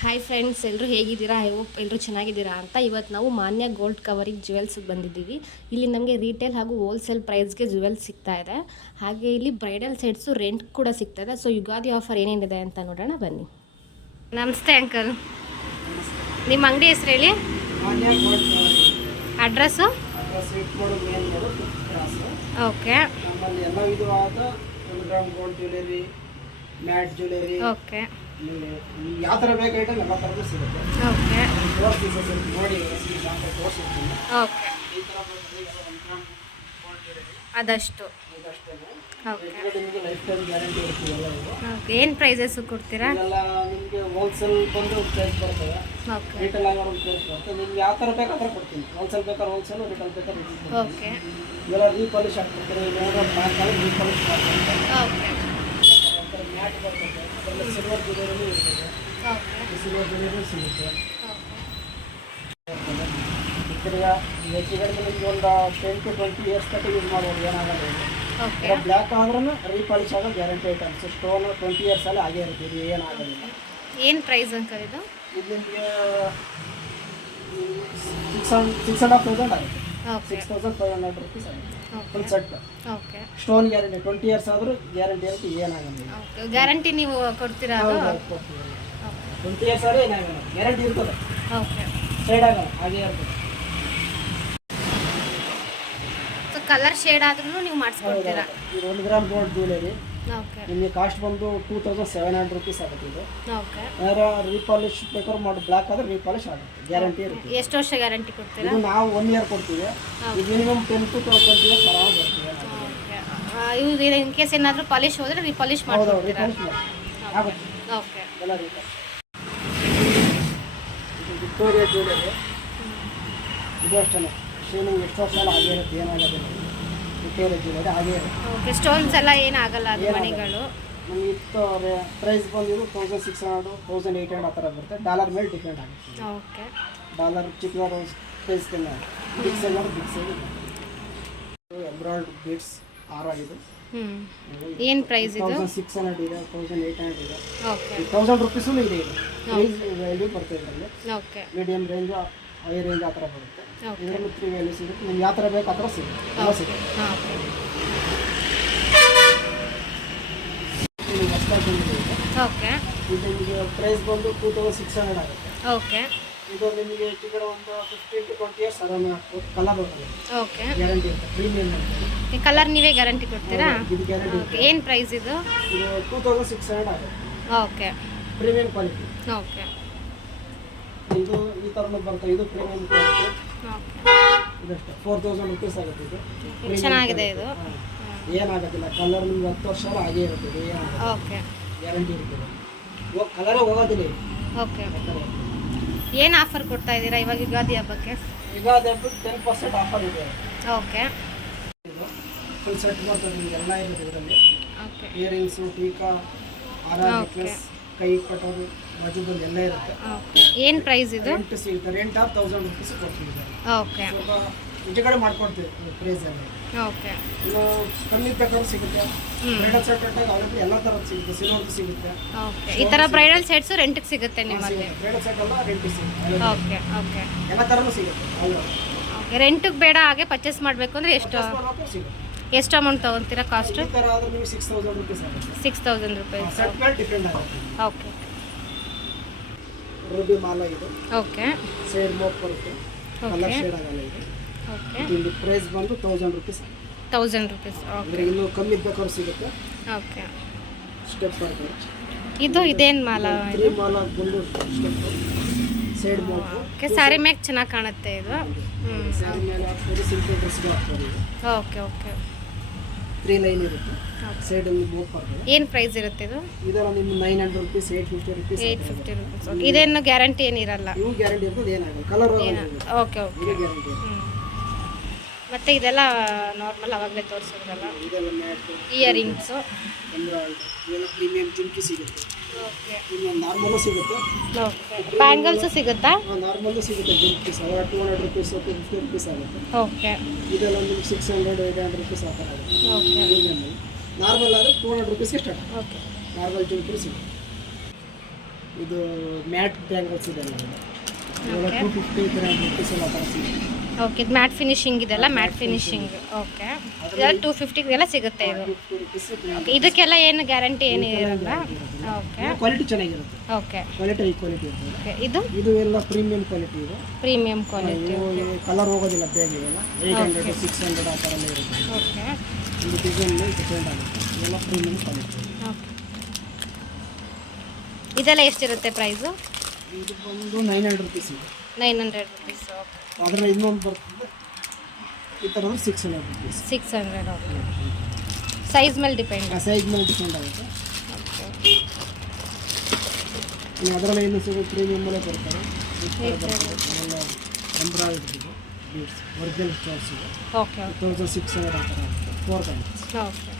Hi friends, ಎಲ್ಲರೂ ಹೇಗಿದ್ದೀರಾ? I hope ಎಲ್ಲರೂ ಚೆನ್ನಾಗಿದ್ದೀರಾ ಅಂತ. ಇವತ್ತು ನಾವು ಮಾನ್ಯ ಗೋಲ್ಡ್ ಕವರಿಂಗ್ ಜ್ಯುವೆಲ್ಸ್ಗೆ ಬಂದಿದ್ದೀವಿ. ಇಲ್ಲಿ ನಮಗೆ ರೀಟೇಲ್ ಹಾಗೂ ಹೋಲ್ಸೇಲ್ ಪ್ರೈಸ್ಗೆ ಜ್ಯುವೆಲ್ಸ್ ಸಿಗ್ತಾ ಇದೆ. ಹಾಗೆ ಇಲ್ಲಿ ಬ್ರೈಡಲ್ ಸೆಟ್ಸು ರೆಂಟ್ ಕೂಡ ಸಿಗ್ತಾ ಇದೆ. ಸೊ ಯುಗಾದಿ ಆಫರ್ ಏನೇನಿದೆ ಅಂತ ನೋಡೋಣ ಬನ್ನಿ. ನಮಸ್ತೆ ಅಂಕಲ್, ನಿಮ್ಮ ಅಂಗಡಿ ಹೆಸರು ಹೇಳಿ. ಅಡ್ರೆಸ್ಸು? ಓಕೆ ಎಲ್ಲ ವಿಧವಾದ gold jewellery, mat jewellery, okay ಯಾವ ಥರ ಬೇಕು ಐಟಮ್ ಎಲ್ಲ ಥರದ್ದು ಸಿಗುತ್ತೆ. ಓಕೆ ನೋಡಿ ತೋರಿಸಿರ್ತೀನಿ. ಓಕೆ ಈ ಥರ ಗೋಲ್ಡ್ ಜ್ಯುವೆಲರಿ ಅದಷ್ಟು. ಇದಷ್ಟೇ. ಓಕೆ ನಿಮಗೆ ಲೈಫ್ ಟೈಮ್ ಗ್ಯಾರಂಟಿ ಇರುತ್ತೆ ಎಲ್ಲ ಇದು. ಓಕೆ ಏನು ಪ್ರೈಸಸ್ಸು ಕೊಡ್ತೀರಾ? ಇದೆಲ್ಲ ನಿಮಗೆ ಹೋಲ್ಸೇಲ್ ಬಂದು ಒಂದು ಪ್ರೈಸ್ ಬರ್ತದೆ, ಓಕೆ ರಿಟೇಲ್ ಆಗೋ ಒಂದು ಪ್ರೈಸ್ ಬರ್ತದೆ. ನಿಮ್ಗೆ ಯಾವ ಥರ ಬೇಕಾದ್ರೆ ಕೊಡ್ತೀನಿ. ಹೋಲ್ಸೇಲ್ ಬೇಕಾದ್ರೆ ಹೋಲ್ಸೇಲ್, ರಿಟೇಲ್ ಬೇಕಾದ್ರೆ ರಿಟೇಲ್. ಓಕೆ ಇದೆಲ್ಲ ರೀಪಾಲಿಶ್ ಹಾಕ್ಬಿಡ್ತಾರೆ. ನೋಡೋ ಬ್ಯಾಂಕ್ ಆಗಿ ರೀಪಾಲಿಶ್ ಮಾಡ್ತಾರೆ. ಓಕೆ ಮ್ಯಾಟ್ ಬರ್ತದೆ, ಅದರಲ್ಲಿ ಸಿಲ್ವರ್ ಜ್ಯುವೆಲರಿ ಇರ್ತದೆ. ಓಕೆ ಸಿಲ್ವರ್ ಜ್ಯುವೆಲರಿ ಸಿಗುತ್ತೆ. ಈ ಕಡೆ ಹೆಚ್ಚಿಗೆ ನಿಮ್ಗೆ ಒಂದು 10 to 20 ಇಯರ್ಸ್ ತನಕ ಯೂಸ್ ಮಾಡ್ಬೋದು, ಏನಾಗಲ್ಲ ಇದು. ಓಕೆ ಬ್ಲ್ಯಾಕ್ ಆದ್ರೂ ರೀಪಾಲಿಶ್ ಆಗೋ ಗ್ಯಾರಂಟಿ ಐಟಮ್ಸ್. ಸ್ಟೋನ್ 20 ಇಯರ್ಸ್ ಅಲ್ಲಿ ಆಗೇ ಇರುತ್ತೆ, ಇದು ಏನಾಗೋದಿಲ್ಲ. ಏನು ಪ್ರೈಸ್ ಅಂಕಲ್ ಇದು? ಇದು ನಿಮಗೆ 6,500 ಆಗುತ್ತೆ. ಓಕೆ 6,500 rupees ಆಗುತ್ತೆ full okay set. Okay stone guarantee 20 years ಆದರೂ ಗ್ಯಾರಂಟಿ ಇರುತ್ತೆ, ಏನಾಗಲ್ಲ. ಓಕೆ ಗ್ಯಾರಂಟಿ ನೀವು ಕೊಡ್ತೀರಾ ಅದು? ಕೊಡ್ತೀವಿ. ಓಕೆ 20 ಇಯರ್ಸ್ ಆದರೆ ಏನಾಗಲ್ಲ, ಗ್ಯಾರಂಟಿ ಇರ್ತದೆ, ಓಕೆ ಶೇಡ್ ಆಗಲ್ಲ, ಹಾಗೇ ಇರ್ತದೆ. ಸೊ ಕಲರ್ ಶೇಡ್ ಆದ್ರೂ ನೀವು ಮಾಡಿಸ್ಕೊಡ್ತೀರಾ? ಇದು 1 ಗ್ರಾಮ್ ಗೋಲ್ಡ್ ಜ್ಯುವೆಲರಿ ಓಕೆ ನಿಮಗೆ ಕಾಸ್ಟ್ ಬಂದು 2,700 rupees ಆಗುತ್ತೆ. ಇದು ಓಕೆ ಯಾರು ರೀಪಾಲಿಶ್ ಬೇಕಾದ್ರೆ ಮಾಡಿ ಬ್ಲ್ಯಾಕ್ ಆದರೆ ರೀಪಾಲಿಶ್ ಆಗುತ್ತೆ, ಗ್ಯಾರಂಟಿ ಇರುತ್ತೆ. ಎಷ್ಟು ವರ್ಷ ಗ್ಯಾರಂಟಿ ಕೊಡ್ತೀರಾ? ಇದು ನಾವು 1 year ಕೊಡ್ತೀವಿ. ಇದು ಮಿನಿಮಮ್ 10 to 20 years ಆರಾಮಾಗಿ ಬರ್ತದೆ. ಓಕೆ ಇವು ಇನ್ ಕೇಸ್ ಏನಾದರೂ ಪಾಲಿಶ್ ಹೋದರೆ ರೀಪಾಲಿಶ್ ಹೌದು, ಮಾಡ್ಕೊಡ್ತೀರಾ? ರೀಪಾಲಿಶ್ ಮಾಡಿ ಆಗುತ್ತೆ ಓಕೆ ಎಲ್ಲ ರೀಪಾಲಿಶ್. ಇದು ವಿಕ್ಟೋರಿಯಾ ಜ್ಯುವೆಲರಿ, ಇದು ಅಷ್ಟೇ ಶೇನಿಂಗ್ ಎಷ್ಟು ವರ್ಷ ಎಲ್ಲ ಹಾಗೇ ಇರುತ್ತೆ, ಏನಾಗೋದಿಲ್ಲ. ವಿಕ್ಟೋರಿಯಾ ಜ್ಯುವೆಲರಿ ಹಾಗೇ ಇರುತ್ತೆ. ಓಕೆ ಸ್ಟೋನ್ಸ್ ಎಲ್ಲ ಏನಾಗಲ್ಲ ಅದು ಮಣಿಗಳು? ನಮಗೆ ಇತ್ತು ಪ್ರೈಸ್ ಬಂದಿದ್ದು 1,600 1,800 ಆ ಥರ ಬರುತ್ತೆ. ಡಾಲರ್ ಮೇಲೆ ಡಿಪೆಂಡ್ ಆಗುತ್ತೆ. ಓಕೆ ಡಾಲರ್ ಚಿಕ್ಕದಾದ ಪ್ರೈಸ್ ಕಮ್ಮಿ ಆಗುತ್ತೆ. ಬಿಗ್ ಸೈಜ್ ಅಂದರೆ ಬಿಗ್ ಸೈಜ್. ಎಂಬ್ರಾಯ್ಡ್ ಬೀಡ್ಸ್ ಹಾರ ಇದು ಏನು ಪ್ರೈಸ್ ಇದು? 1,600 ಇದೆ, 1,800 ಇದೆ, ಓಕೆ 1,000 rupees ಇದೆ. ಇದು ಪ್ರೈಸ್ ವ್ಯಾಲ್ಯೂ ಬರ್ತದೆ ಇದರಲ್ಲಿ. Okay medium range, high range ಆ ಥರ ಬರುತ್ತೆ. ಓಕೆ ಇದರಲ್ಲಿ 3 ವ್ಯಾಲ್ಯೂ ಸಿಗುತ್ತೆ. ನಿಮ್ಗೆ ಯಾವ ಥರ ಬೇಕು ಆ ಥರ ಸಿಗುತ್ತೆ, ಎಲ್ಲ ಸಿಗುತ್ತೆ. ಹಾಂ ಓಕೆ ನಿಮಗೆ ಹೊಸದಾಗಿ ಬಂದಿದೆ ಇದು. ಓಕೆ ಇದು ನಿಮಗೆ ಪ್ರೈಸ್ ಬಂದು 2,600 ಆಗುತ್ತೆ. ಓಕೆ ಇದು ನಿಮಗೆ ಹೆಚ್ಚಿಗೆ ಒಂದು 15 to 20 years ಆರಾಮ ಕಲರ್ ಬರ್ತದೆ, ಓಕೆ ಗ್ಯಾರಂಟಿ ಇರುತ್ತೆ. ಪ್ರೀಮಿಯಂ ಈ ಕಲರ್ ನೀವೇ ಗ್ಯಾರಂಟಿ ಕೊಡ್ತೀರಾ? ಇದು ಗ್ಯಾರಂಟಿ ಓಕೆ ಏನು ಪ್ರೈಸ್ ಇದು? ಇದು 2,600 ಆಗುತ್ತೆ. Okay premium quality. ಓಕೆ ಇದು ಈ ಥರನೂ ಬರ್ತದೆ, ಇದು ಪ್ರೀಮಿಯಂ ಕ್ವಾಲಿಟಿ. ಓಕೆ ಇದಷ್ಟೇ 4,000 rupees ಆಗುತ್ತೆ. ಇದು premium ಚೆನ್ನಾಗಿದೆ quality. ಇದು. ಹಾ. ಏನಾಗೋದಿಲ್ಲ, ಕಲರ್ ನಿಮ್ಗೆ 10 ವರ್ಷ ಹಾಗೇ ಇರುತ್ತೆ, ಇದು ಏನಾಗುತ್ತೆ, ಓಕೆ ಗ್ಯಾರಂಟಿ ಇರ್ತದೆ. ಇವಾಗ ಕಲರೇ ಹೋಗೋದಿಲ್ಲ ಇದು. ಓಕೆ ಏನು ಆಫರ್ ಕೊಡ್ತಾ ಇದ್ದೀರಾ ಇವಾಗ ಯುಗಾದಿ ಹಬ್ಬಕ್ಕೆ? ಈಗ ಅದಕ್ಕೆ 10% ಆಫರ್ ಇದೆ. ಓಕೆ ಇದು ಫುಲ್ ಸೆಟ್ ಬರ್ತದೆ, ನಿಮ್ಗೆ ಎಲ್ಲ ಇರುತ್ತೆ ಇದರಲ್ಲಿ. ಓಕೆ ಇಯರಿಂಗ್ಸು, ಟೀಕಾ, ಹಾರ, Okay. ನೆಕ್ಲೆಸ್, ಕೈ ಕಟ್ಟೋದು, ಬಾಜುಬಂದು ಎಲ್ಲ ಇರುತ್ತೆ. ಓಕೆ ಏನು ಪ್ರೈಸ್ ಇದು? ರೆಂಟ್ ಸಿಗುತ್ತೆ, ರೆಂಟ್ 1,000 rupees ಕೊಡ್ತೀವಿ. ಓಕೆ ಸ್ವಲ್ಪ ಹೆಚ್ಚು ಕಡೆ ಮಾಡ್ಕೊಡ್ತೀವಿ ಪ್ರೈಸಲ್ಲಿ. ಓಕೆ ಇನ್ನು ಕಮ್ಮಿ ಬೇಕಾದ್ರೂ ಸಿಗುತ್ತೆ. ಬ್ರೈಡಲ್ ಸೆಟ್ ಅವರಲ್ಲಿ ಎಲ್ಲ ಥರದ್ದು ಸಿಗುತ್ತೆ, ಸಿಲ್ವರ್ದು ಸಿಗುತ್ತೆ. ಓಕೆ ಈ ಥರ ಬ್ರೈಡಲ್ ಸೆಟ್ಸು ರೆಂಟಿಗೆ ಸಿಗುತ್ತೆ ನಿಮ್ಮಲ್ಲಿ? ಬ್ರೈಡಲ್ ಸೆಟ್ ಎಲ್ಲ ರೆಂಟಿಗೆ ಸಿಗುತ್ತೆ, ಓಕೆ ಓಕೆ ಎಲ್ಲ ಥರನೂ ಸಿಗುತ್ತೆ. ಅಲ್ಲ ಓಕೆ ರೆಂಟಿಗೆ ಬೇಡ, ಹಾಗೆ ಪರ್ಚೇಸ್ ಮಾಡಬೇಕು ಅಂದರೆ ಎಷ್ಟು ಎಷ್ಟು ಅಮೌಂಟ್ ತೊಗೊತೀರಾ ಕಾಸ್ಟು? ಈ ಥರ ಆದರೆ ನಿಮಗೆ 6,000 rupees ಆಗುತ್ತೆ. 6,000 rupees. ಸೆಟ್ ಮೇಲೆ ಡಿಪೆಂಡ್ ಆಗುತ್ತೆ. ಓಕೆ ರೂಬಿ ಮಾಲ ಇದು, ಓಕೆ ಸೈಡ್ ಮೋಪ್ ಬರುತ್ತೆ, ಕಲರ್ ಓಕೆ ಶೇಡ್ ಆಗಲ್ಲ ಇದು. ಓಕೆ ಇಲ್ಲಿ ಪ್ರೈಸ್ ಬಂದು 1,000 rupees ಆಗುತ್ತೆ. 1,000 rupees. ಓಕೆ ಅಂದರೆ ಇನ್ನೂ ಕಮ್ಮಿ ಬೇಕಾದ್ರೂ ಸಿಗುತ್ತೆ. ಓಕೆ ಸ್ಟೆಪ್ ಬರ್ತದೆ, ಇದು ಇದೇನು ಮಾಲ? 3 ಮಾಲ ಬಂದು ಸ್ಟೆಪ್, ಸೈಡ್ ಮೋಪ್. ಓಕೆ ಸ್ಯಾರಿ ಮ್ಯಾಕ್ ಚೆನ್ನಾಗಿ ಕಾಣುತ್ತೆ ಇದು. ಸ್ಯಾರಿ ಮೇಲೆ ಹಾಕ್ಬೋದು, ಸಿಂಪಲ್ ಡ್ರೆಸ್ಗೆ ಹಾಕ್ಬೋದು ಇದು. ಓಕೆ ಓಕೆ 3 ಲೈನ್ ಇರುತ್ತೆ, ಸೈಡಲ್ಲಿ ಮೋಪ್ ಬರ್ತದೆ. ಏನು ಪ್ರೈಸ್ ಇರುತ್ತೆ ಇದು? ಇದರ ನಿಮ್ಮ 900 rupees, 850 rupees. 850 rupees. ಓಕೆ ಇದೇನು ಗ್ಯಾರಂಟಿ ಏನಿರಲ್ಲ? ಇವು ಗ್ಯಾರಂಟಿ ಇರ್ತದೆ, ಏನಾಗಲ್ಲ, ಕಲರ್ ಓಕೆ ಓಕೆ ಇದು ಗ್ಯಾರಂಟಿ. ಮತ್ತು ಇದೆಲ್ಲ ನಾರ್ಮಲ್ ಅವಾಗಲೇ ತೋರಿಸೋದಲ್ಲ? ಇದೆಲ್ಲ ಮ್ಯಾಟ್, ಇಯರಿಂಗ್ಸು. ಎಂಬ್ರಾಯ್ಡ್, ಇವೆಲ್ಲ ಪ್ರೀಮಿಯಂ ಜುಮ್ಕಿ ಸಿಗುತ್ತೆ. ಓಕೆ ಇನ್ನು ನಾರ್ಮಲ್ಲು ಸಿಗುತ್ತೆ, ಓಕೆ ಬ್ಯಾಂಗಲ್ಸು ಸಿಗುತ್ತಾ? ನಾರ್ಮಲ್ಲು ಸಿಗುತ್ತೆ. ಜುಮ್ಕೀಸ್ ಅವಾಗ 200 rupees, 250 rupees ಆಗುತ್ತೆ. ಓಕೆ ಇದೆಲ್ಲ ನಿಮ್ಗೆ 600, 800 rupees ಆ ಥರ ಆಗುತ್ತೆ. ಓಕೆ ನಾರ್ಮಲ್ ಆದರೆ 200 rupeesಗೆ ಸ್ಟಾರ್ಟ್. ಓಕೆ ನಾರ್ಮಲ್ ಜುಮ್ಕಿ ಸಿಗುತ್ತೆ. ಇದು ಮ್ಯಾಟ್ ಬ್ಯಾಂಗಲ್ಸ್ ಇದೆ ಇವೆಲ್ಲ 250 300 ಎಲ್ಲ ಥರ ಸಿಗುತ್ತೆ. ಓಕೆ ಇದು ಮ್ಯಾಟ್ ಫಿನಿಶಿಂಗ್ ಇದೆಲ್ಲ ಮ್ಯಾಟ್ ಫಿನಿಶಿಂಗ್. ಓಕೆ ಇದೆಲ್ಲ 250 ಸಿಗುತ್ತೆ ಇದು. 250 rupees ಓಕೆ ಇದಕ್ಕೆಲ್ಲ ಏನು ಗ್ಯಾರಂಟಿ ಏನು ಇರಲ್ಲ. ಓಕೆ ಕ್ವಾಲಿಟಿ ಚೆನ್ನಾಗಿರುತ್ತೆ. ಓಕೆ ಕ್ವಾಲಿಟಿ ಹೈ ಕ್ವಾಲಿಟಿ ಇರ್ತದೆ. ಓಕೆ ಇದು ಎಲ್ಲ ಪ್ರೀಮಿಯಂ ಕ್ವಾಲಿಟಿ ಇದೆ. Premium quality. ಕಲರ್ ಹೋಗೋದಿಲ್ಲ ಬೇಗ ಇವೆಲ್ಲ 800 600 ಆ ಥರ ಎಲ್ಲ ಇರುತ್ತೆ. ಓಕೆ ಒಂದು ಡಿಸೈನ್ ಡಿಪೆಂಡ್ ಆಗುತ್ತೆ. ಇವೆಲ್ಲ ಪ್ರೀಮಿಯಂ ಕ್ವಾಲಿಟಿ. ಓಕೆ ಇದೆಲ್ಲ ಎಷ್ಟಿರುತ್ತೆ ಪ್ರೈಸು? ಇದು ಬಂದು 900 rupees ಇದೆ. 900 rupees. ಓಕೆ ಅದರಲ್ಲಿ ಇನ್ನೊಂದು ಬರ್ತದೆ ಈ ಥರದ್ದು 600 rupees. 600. ಓಕೆ ಸೈಜ್ ಮೇಲೆ ಡಿಪೆಂಡ್. ಸೈಜ್ ಮೇಲೆ ಡಿಪೆಂಡ್ ಆಗುತ್ತೆ. ಓಕೆ ಇನ್ನು ಅದರಲ್ಲಿ ಏನು ಸಿಗುತ್ತೆ ಪ್ರೀಮಿಯಮ್ಮಲ್ಲೇ ಬರ್ತಾರೆ. ಎಲ್ಲ ಎಂಬ್ರಾಯ್ಡ್ರಿ ಬೀಡ್ಸ್ ಒರಿಜಿನಲ್ ಸ್ಟೋನ್ಸ್ ಇದೆ. ಓಕೆ 2600 ಆ ಥರ ಆಗುತ್ತೆ. 4 bangles. Okay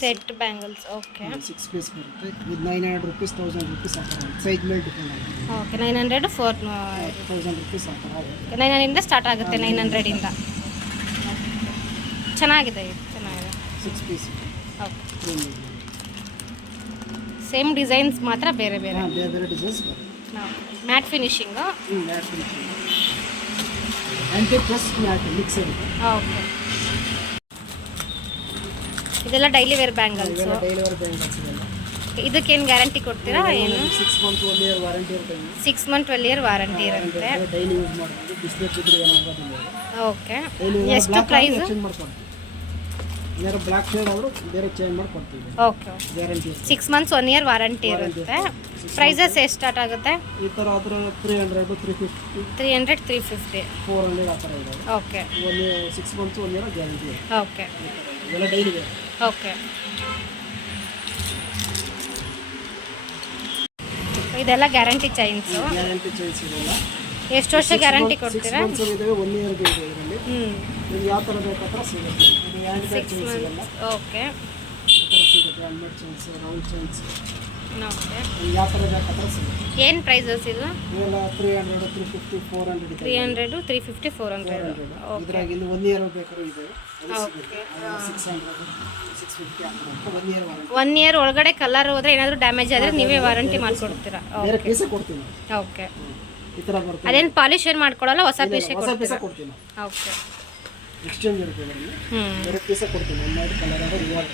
set bangles. Okay 6 piece ಬರುತ್ತೆ. ಇದು 900 rupees 1000 rupees ಆ ಥರ ಸೈಜ್ ಮೇಲೆ ಡಿಪೆಂಡ್ ಆಗುತ್ತೆ. ಓಕೆ 900 1000 rupees ಆ ಥರ ಆಗುತ್ತೆ. 900 ಸ್ಟಾರ್ಟ್ ಆಗುತ್ತೆ. 900 ಚೆನ್ನಾಗಿದೆ ಇದು ಚೆನ್ನಾಗಿದೆ. 6 ಪೀಸ್ ಓಕೆ ಸೇಮ್ ಡಿಸೈನ್ಸ್ ಮಾತ್ರ ಬೇರೆ ಬೇರೆ. ಬೇರೆ ಬೇರೆ ಡಿಸೈನ್ಸ್ ಬರುತ್ತೆ. Matte finishing. Matte finishing antique plus matte mix ಇರುತ್ತೆ. ಓಕೆ ಇದೆಲ್ಲ daily wear bangles. Daily wear bangles ಇದೆಲ್ಲ. ಇದಕ್ಕೇನು ಗ್ಯಾರಂಟಿ ಕೊಡ್ತೀರಾ? ಏನು 6 months 1 year ವಾರಂಟಿ ಇರುತ್ತೆ. 6 month 12 year ವಾರಂಟಿ ಇರುತ್ತೆ. ಡೈಲಿ ಯೂಸ್ ಮಾಡ್ಬೋದು. ಡಿಸ್ಪ್ಲೇ ಇದ್ರೆ ಏನಾಗೋದಿಲ್ಲ. ಓಕೆ ಎಷ್ಟು ಪ್ರೈಸ್? ಚೇಂಜ್ ಮಾಡ್ಕೊಡ್ತೀವಿ. ಏನಾದ್ರು ಬ್ಲ್ಯಾಕ್ ಶೇಡ್ ಆದರೂ ಬೇರೆ ಚೇಂಜ್ ಮಾಡಿ ಕೊಡ್ತೀವಿ. Okay guarantee 6 months 1 year warranty ಇರುತ್ತೆ. ಪ್ರೈಸಸ್ ಎಷ್ಟು ಸ್ಟಾರ್ಟ್ ಆಗುತ್ತೆ? ಈ ಥರ ಆದರೆ 300 350 300 350 400 ಆ ಥರ ಇದೆ. ಓಕೆ 6 months 1 year ಗ್ಯಾರಂಟಿ ಇದೆ. ಓಕೆ ಇವೆಲ್ಲ ಡೈಲಿ ವೇರ್. ಓಕೆ ಇದೆಲ್ಲ ಗ್ಯಾರಂಟಿ ಚೈನ್ಸು. ಗ್ಯಾರಂಟಿ ಚೇಂಜ್ ಇರಲ್ಲ. ಎಷ್ಟು ವರ್ಷ ಗ್ಯಾರಂಟಿ ಕೊಡ್ತೀರಾ? 6 months ಇದಾವೆ 1 year ಇದೆ ಇದರಲ್ಲಿ. ನಿಮ್ಗೆ ಯಾವ ಥರ ಬೇಕಾದ್ರೆ ಸಿಗುತ್ತೆ. ಇದು ಹ್ಯಾಂಡ್ ಮೇಡ್ 6 ಚೇಂಜ್ ಇರಲ್ಲ. months. ಓಕೆ ಈ ಥರ ಸಿಗುತ್ತೆ. Hand made change round change okay ನಿಮ್ಗೆ ಯಾವ ಥರ ಬೇಕಾದ್ರೆ ಸಿಗುತ್ತೆ. ಏನು ಪ್ರೈಸಸ್ ಇದು? ಇವೆಲ್ಲ 300 350 400 ಇದೆ. 300 350 400. ಓಕೆ ಇದ್ರಾಗ ಇನ್ನು 1 year ಬೇಕಾದ್ರೂ ಇದೆ. ಓಕೆ 600 650 ಆ ಥರ 1 year ವಾರಂಟಿ. 1 year ಒಳಗಡೆ ಕಲರ್ ಹೋದ್ರೆ ಏನಾದರೂ ಡ್ಯಾಮೇಜ್ ಆದರೆ ನೀವೇ ವಾರಂಟಿ ಮಾಡಿಕೊಡ್ತೀರಾ? ಬೇರೆ ಪೀಸೇ ಕೊಡ್ತೀನಿ. ಓಕೆ ಈ ಥರ ಬರುತ್ತೆ. ಅದೇನು ಪಾಲಿಶ್ ಏನು ಮಾಡ್ಕೊಡಲ್ಲ, ಹೊಸ ಪೀಸೇ ಹೊಸ ಪೀಸೇ ಕೊಡ್ತೀರಾ? ಕೊಡ್ತೀನಿ. ಓಕೆ ಎಕ್ಸ್ಚೇಂಜ್ ಇರುತ್ತೆ ಅದರಲ್ಲಿ. ಬೇರೆ ಪೀಸೇ ಕೊಡ್ತೀನಿ. ಒಂದು ಕಲರ್ ಆದ್ರೆ ಇವಾಗ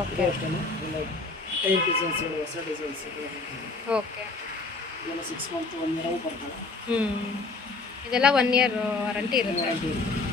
ಓಕೆ ಅಷ್ಟೇ. ಇಲ್ಲ ಟೈಮ್ ಡಿಸೈನ್ಸ್ ಹೊಸ ಡಿಸೈನ್ಸ್ ಓಕೆ ಇದೆಲ್ಲ 6 months 1 year ಬರ್ತವೆ. ಇದೆಲ್ಲ 1 year ವಾರಂಟಿ ಇರುತ್ತೆ. ಗ್ಯಾರಂಟಿ ಇರುತ್ತೆ.